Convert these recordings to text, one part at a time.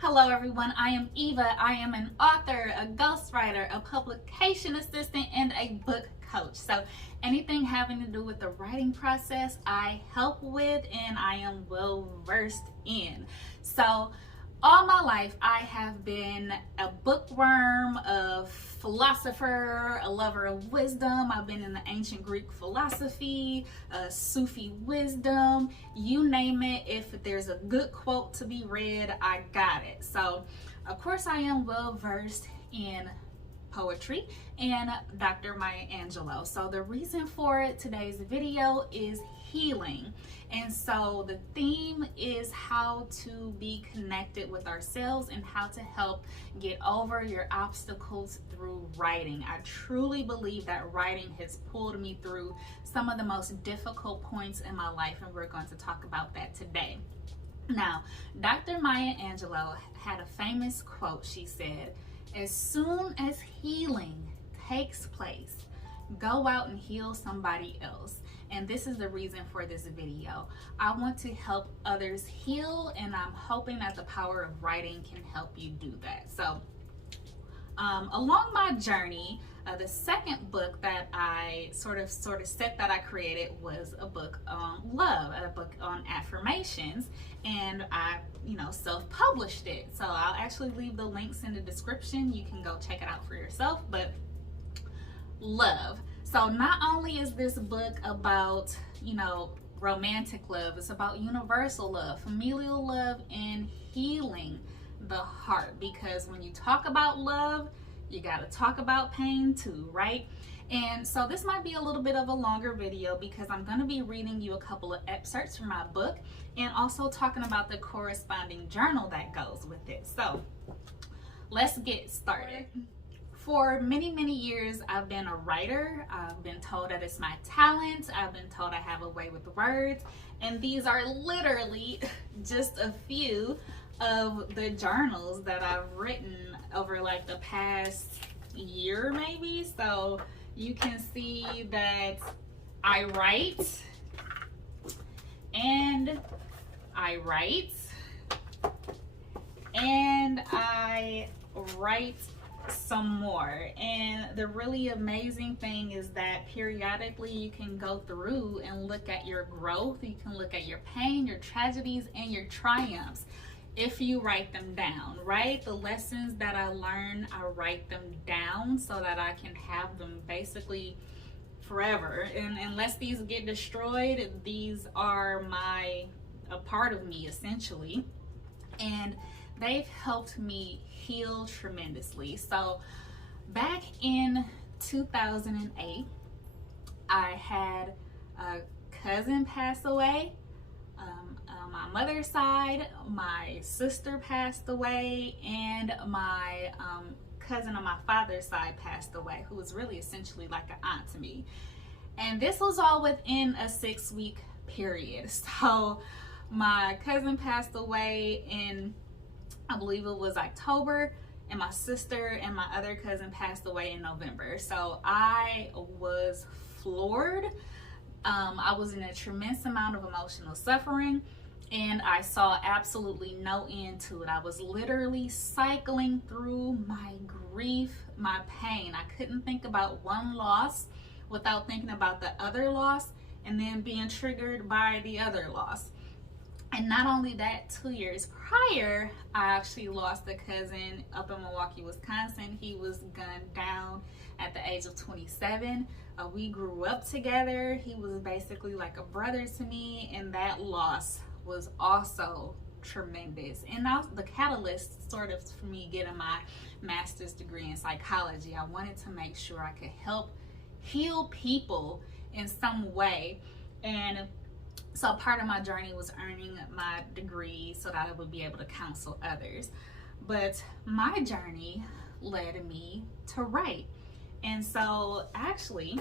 Hello everyone, I am Eva. I am an author, a ghostwriter, a publication assistant, and a book coach. So anything having to do with the writing process, I help with and I am well versed in. So all my life I have been a bookworm, a philosopher, a lover of wisdom. I've been in the ancient Greek philosophy, Sufi wisdom, you name it. If there's a good quote to be read, I got it. So of course I am well versed in poetry and Dr. Maya Angelou. So the reason for today's video is healing. And so the theme is how to be connected with ourselves and how to help get over your obstacles through writing. I truly believe that writing has pulled me through some of the most difficult points in my life, and we're going to talk about that today. Now, Dr. Maya Angelou had a famous quote. She said, "As soon as healing takes place, go out and heal somebody else." And this is the reason for this video. I want to help others heal, and I'm hoping that the power of writing can help you do that. So along my journey, the second book that I sort of set that I created was a book on love, a book on affirmations, and I self-published it. So I'll actually leave the links in the description. You can go check it out for yourself. But love. So not only is this book about, romantic love, it's about universal love, familial love, and healing the heart. Because when you talk about love, you got to talk about pain too, right? And so this might be a little bit of a longer video because I'm going to be reading you a couple of excerpts from my book and also talking about the corresponding journal that goes with it. So let's get started. For many, many years, I've been a writer. I've been told that it's my talent. I've been told I have a way with words. And these are literally just a few of the journals that I've written over like the past year maybe. So you can see that I write and I write and I write some more. And the really amazing thing is that periodically you can go through and look at your growth. You can look at your pain, your tragedies, and your triumphs if you write them down, right? The lessons that I learn, I write them down so that I can have them basically forever. And unless these get destroyed, these are a part of me essentially. And they've helped me heal tremendously. So back in 2008, I had a cousin pass away. On my mother's side, my sister passed away, and my cousin on my father's side passed away, who was really essentially like an aunt to me. And this was all within a 6-week period. So my cousin passed away in, I believe it was October, and my sister and my other cousin passed away in November. So I was floored. I was in a tremendous amount of emotional suffering, and I saw absolutely no end to it. I was literally cycling through my grief, my pain. I couldn't think about one loss without thinking about the other loss and then being triggered by the other loss. And not only that, 2 years prior, I actually lost a cousin up in Milwaukee, Wisconsin. He was gunned down at the age of 27. We grew up together. He was basically like a brother to me, and that loss was also tremendous. And that was the catalyst sort of for me getting my master's degree in psychology. I wanted to make sure I could help heal people in some way. And so part of my journey was earning my degree so that I would be able to counsel others. But my journey led me to write. And so actually,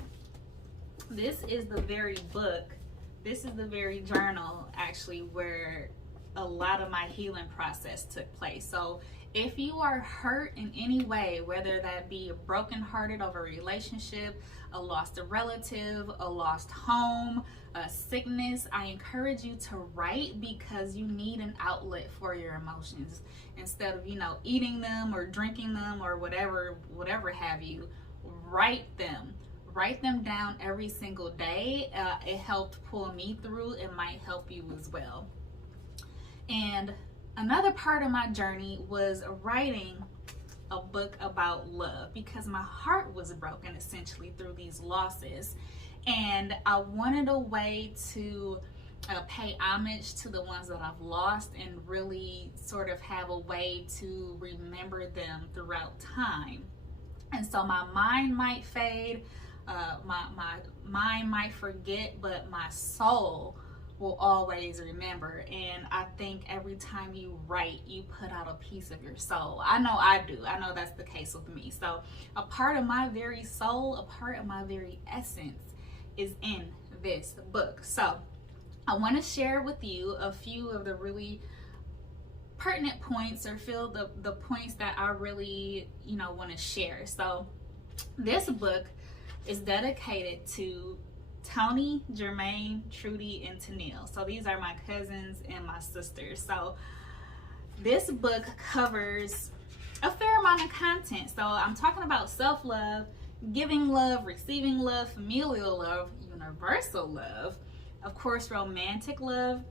this is the very book, this is the very journal actually where a lot of my healing process took place. So if you are hurt in any way, whether that be brokenhearted over a relationship, a lost relative, a lost home, a sickness, I encourage you to write, because you need an outlet for your emotions. Instead of, eating them or drinking them or whatever have you, write them. Write them down every single day. It helped pull me through. It might help you as well. And another part of my journey was writing a book about love, because my heart was broken essentially through these losses. And I wanted a way to pay homage to the ones that I've lost, and really sort of have a way to remember them throughout time. And so my mind might fade, my mind might forget, but my soul will always remember. And I think every time you write, you put out a piece of your soul. I know I do. I know that's the case with me. So a part of my very soul, a part of my very essence is in this book. So I want to share with you a few of the really pertinent points, or feel the points that I really, want to share. So this book is dedicated to Tony, Jermaine, Trudy, and Tennille. So these are my cousins and my sisters. So this book covers a fair amount of content. So I'm talking about self-love, giving love, receiving love, familial love, universal love, of course, romantic love,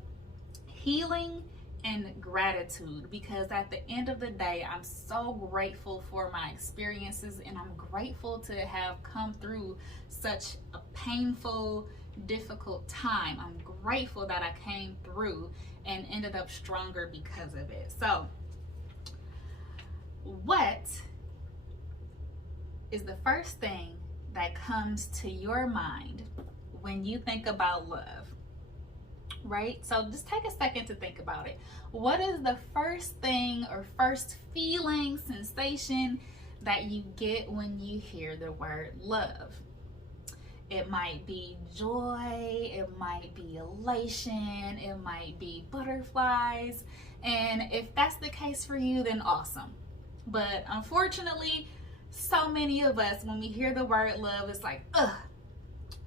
healing, and gratitude. Because at the end of the day, I'm so grateful for my experiences, and I'm grateful to have come through such a painful, difficult time. I'm grateful that I came through and ended up stronger because of it. So, what is the first thing that comes to your mind when you think about love? Right? So just take a second to think about it. What is the first thing or first feeling, sensation that you get when you hear the word love? It might be joy, it might be elation, it might be butterflies. And if that's the case for you, then awesome. But unfortunately, so many of us, when we hear the word love, it's like,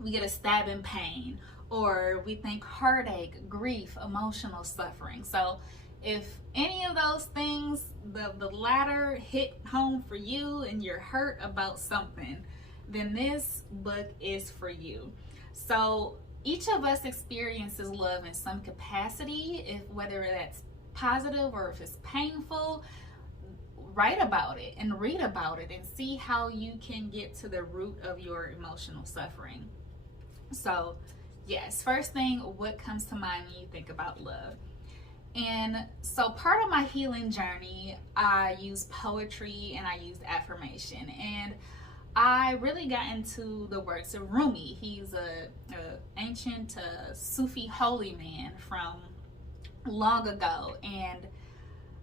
we get a stabbing pain, or we think heartache, grief, emotional suffering. So if any of those things, the latter hit home for you and you're hurt about something, then this book is for you. So each of us experiences love in some capacity, whether that's positive or if it's painful. Write about it and read about it and see how you can get to the root of your emotional suffering. So yes, first thing, what comes to mind when you think about love? And so part of my healing journey, I use poetry and I use affirmation. And I really got into the works of Rumi. He's a ancient Sufi holy man from long ago. And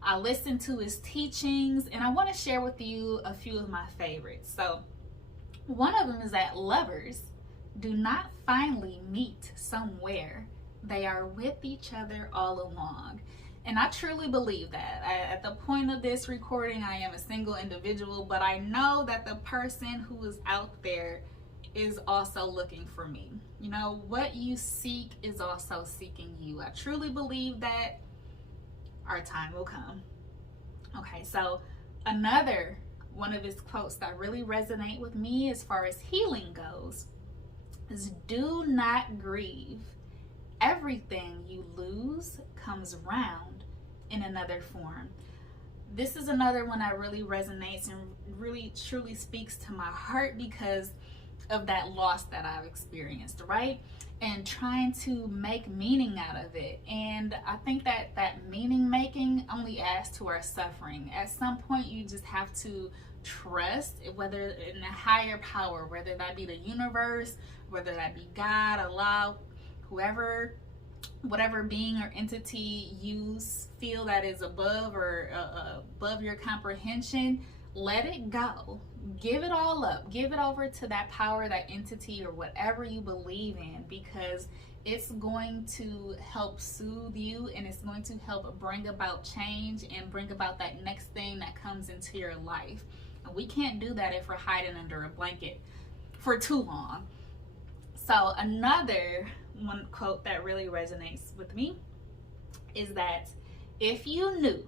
I listened to his teachings, and I want to share with you a few of my favorites. So one of them is that lovers do not finally meet somewhere. They are with each other all along. And I truly believe that. At the point of this recording, I am a single individual, but I know that the person who is out there is also looking for me. What you seek is also seeking you. I truly believe that our time will come. Okay, so another one of his quotes that really resonate with me as far as healing goes is, do not grieve. Everything you lose comes round in another form. This is another one that really resonates and really truly speaks to my heart because of that loss that I've experienced, right? And trying to make meaning out of it. And I think that meaning making only adds to our suffering. At some point, you just have to trust, whether in a higher power, whether that be the universe, whether that be God, Allah, whoever, whatever being or entity you feel that is above or above your comprehension, let it go. Give it all up. Give it over to that power, that entity, or whatever you believe in, because it's going to help soothe you, and it's going to help bring about change and bring about that next thing that comes into your life. And we can't do that if we're hiding under a blanket for too long. So another one quote that really resonates with me is that if you knew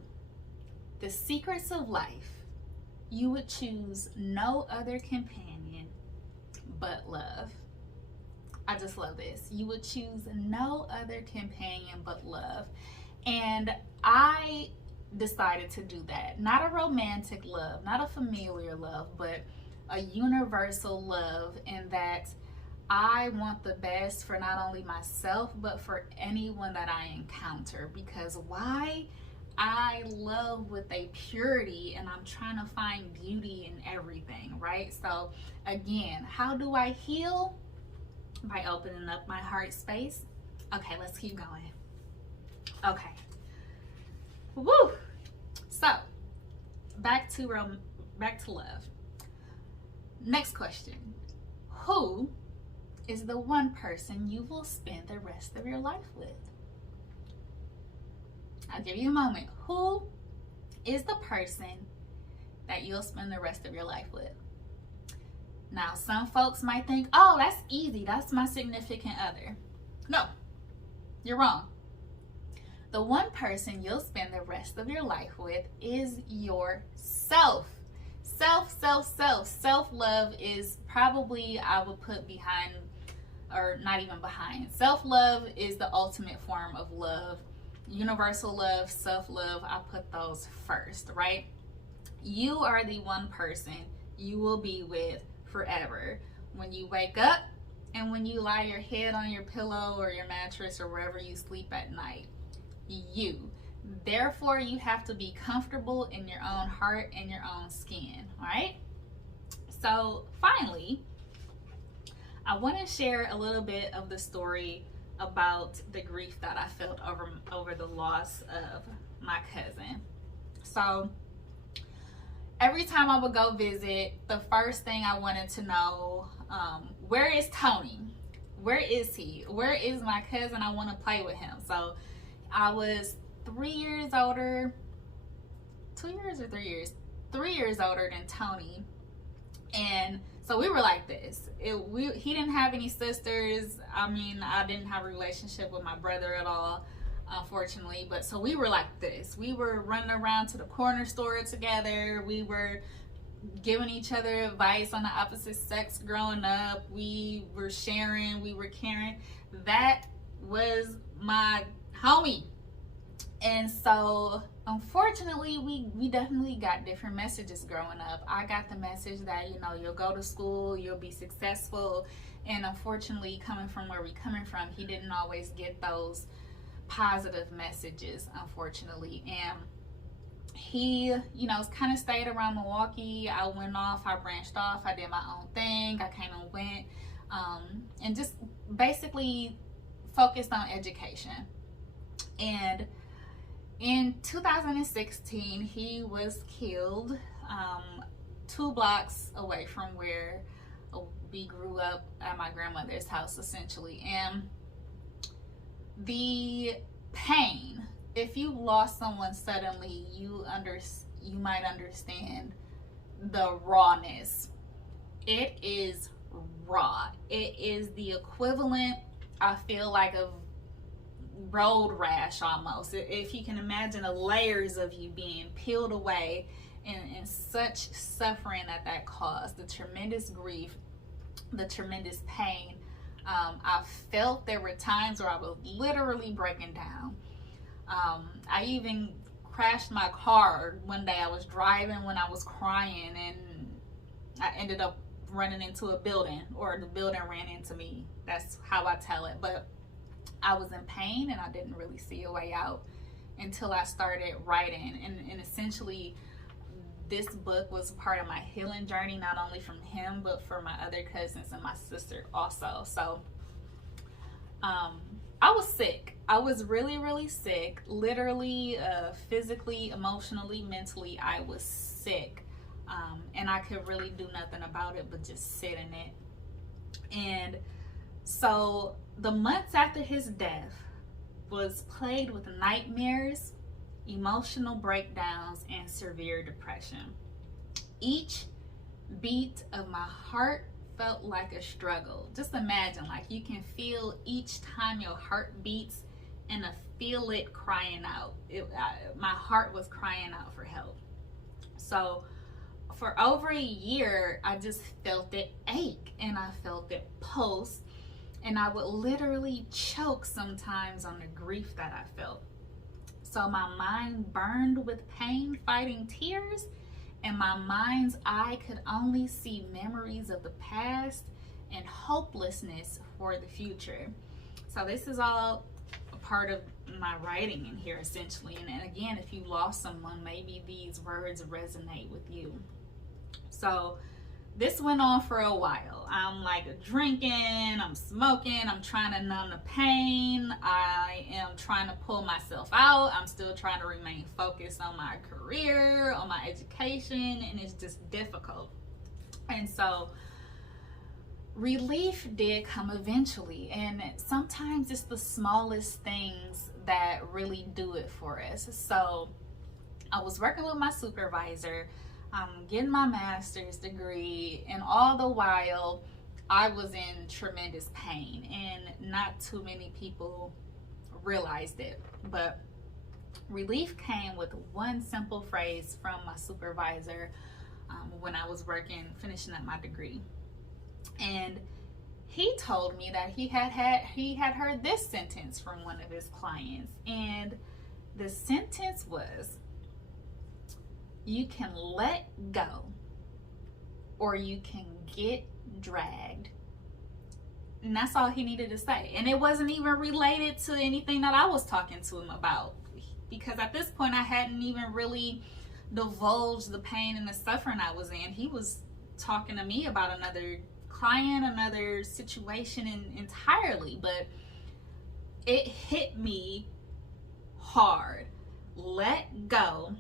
the secrets of life, you would choose no other companion but love. I just love this. You would choose no other companion but love. And I decided to do that. Not a romantic love, not a familiar love, but a universal love, in that I want the best for not only myself, but for anyone that I encounter. Because why? I love with a purity, and I'm trying to find beauty in everything, right? So again, how do I heal? By opening up my heart space. Okay, let's keep going. Okay. Woo! So, back to love. Next question. Who is the one person you will spend the rest of your life with? I'll give you a moment. Who is the person that you'll spend the rest of your life with? Now, some folks might think, oh, that's easy. That's my significant other. No, you're wrong. The one person you'll spend the rest of your life with is yourself. Self-love is probably, I would put behind, or not even behind. Self-love is the ultimate form of love. Universal love, self-love, I put those first, right? You are the one person you will be with forever. When you wake up and when you lie your head on your pillow or your mattress or wherever you sleep at night, you. Therefore, you have to be comfortable in your own heart and your own skin, all right? So finally, I want to share a little bit of the story about the grief that I felt over the loss of my cousin. So every time I would go visit, the first thing I wanted to know, where is Tony? Where is he? Where is my cousin? I want to play with him. So I was 3 years older, 2 years or 3 years? 3 years older than Tony. And so we were like this. He didn't have any sisters. I mean, I didn't have a relationship with my brother at all, unfortunately. But so we were like this. We were running around to the corner store together. We were giving each other advice on the opposite sex growing up. We were sharing. We were caring. That was my homie. And so unfortunately, we definitely got different messages growing up. I got the message that, you know, you'll go to school, you'll be successful. And unfortunately, coming from where we're coming from, he didn't always get those positive messages, unfortunately. And he, you know, kind of stayed around Milwaukee. I went off, I branched off, I did my own thing. I came and went, and just basically focused on education. And in 2016, he was killed 2 blocks away from where we grew up at my grandmother's house, essentially. And the pain, if you lost someone suddenly, you might understand the rawness. It is raw. It is the equivalent, I feel like, of road rash almost. If you can imagine the layers of you being peeled away, and such suffering that caused, the tremendous grief, the tremendous pain. I felt there were times where I was literally breaking down. I even crashed my car one day. I was driving when I was crying, and I ended up running into a building, or the building ran into me. That's how I tell it. But I was in pain, and I didn't really see a way out until I started writing. And essentially, this book was a part of my healing journey, not only from him, but for my other cousins and my sister also. So I was sick. I was really, really sick. Literally, physically, emotionally, mentally, I was sick. And I could really do nothing about it but just sit in it. And so The months after his death was plagued with nightmares, emotional breakdowns, and severe depression. Each beat of my heart felt like a struggle. Just imagine, like, you can feel each time your heart beats and feel it crying out. My heart was crying out for help. So for over a year, I just felt it ache and I felt it pulse, and I would literally choke sometimes on the grief that I felt. So my mind burned with pain, fighting tears, and my mind's eye could only see memories of the past and hopelessness for the future. So this is all a part of my writing in here, essentially. And again, if you lost someone, maybe these words resonate with you. So this went on for a while. I'm like drinking, I'm smoking, I'm trying to numb the pain. I am trying to pull myself out. I'm still trying to remain focused on my career, on my education, and it's just difficult. And so relief did come eventually, and sometimes it's the smallest things that really do it for us. So I was working with my supervisor, getting my master's degree, and all the while I was in tremendous pain, and not too many people realized it. But relief came with one simple phrase from my supervisor when I was finishing up my degree. And he told me that he had heard this sentence from one of his clients, and the sentence was, "You can let go or you can get dragged." And that's all he needed to say. And it wasn't even related to anything that I was talking to him about, because at this point I hadn't even really divulged the pain and the suffering I was in. He was talking to me about another client, another situation entirely. But it hit me hard. Let go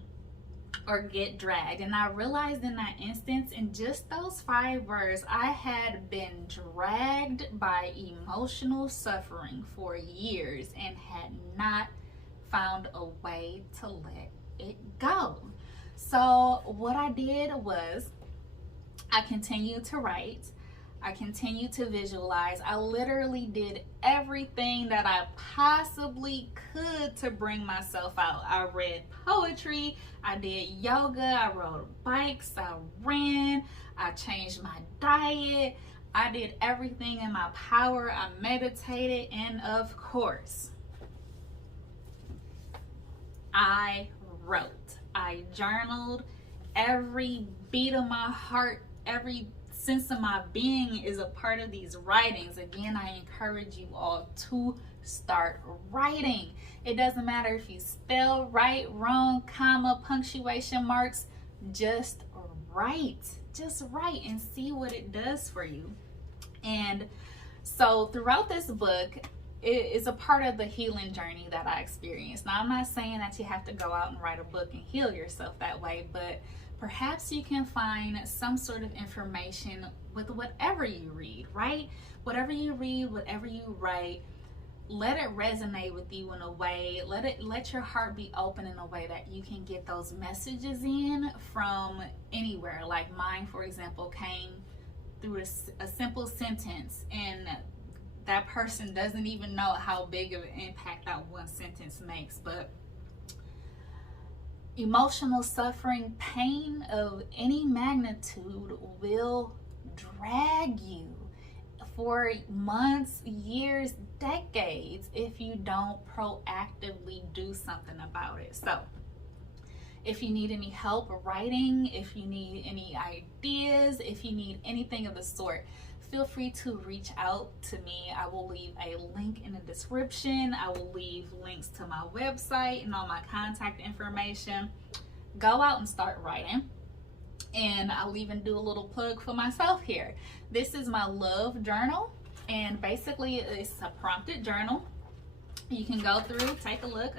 or get dragged. And I realized in that instance, in just those 5 words, I had been dragged by emotional suffering for years and had not found a way to let it go. So what I did was I continued to write. I continued to visualize. I literally did everything that I possibly could to bring myself out. I read poetry, I did yoga, I rode bikes, I ran, I changed my diet, I did everything in my power. I meditated, and of course, I wrote. I journaled. Every beat of my heart, every sense of my being is a part of these writings. Again, I encourage you all to start writing. It doesn't matter if you spell right, wrong, comma, punctuation marks. Just write. Just write and see what it does for you. And so throughout this book, it is a part of the healing journey that I experienced. Now, I'm not saying that you have to go out and write a book and heal yourself that way, but perhaps you can find some sort of information with whatever you read, right? Whatever you read, whatever you write, let it resonate with you in a way, let your heart be open in a way that you can get those messages in from anywhere. Like mine, for example, came through a simple sentence, and that person doesn't even know how big of an impact that one sentence makes. But emotional suffering, pain of any magnitude will drag you for months, years, decades if you don't proactively do something about it. So if you need any help writing, if you need any ideas, if you need anything of the sort, feel free to reach out to me. I will leave a link in the description. I will leave links to my website and all my contact information. Go out and start writing. And I'll even do a little plug for myself here. This is my love journal, and basically it's a prompted journal. You can go through, take a look.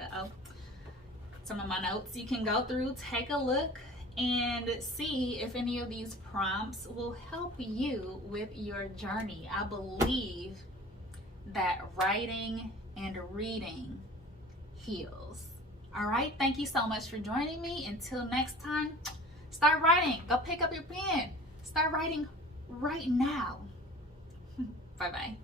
Some of my notes. You can go through, take a look, and see if any of these prompts will help you with your journey. I believe that writing and reading heals. All right, thank you so much for joining me. Until next time, start writing. Go pick up your pen. Start writing right now. Bye-bye.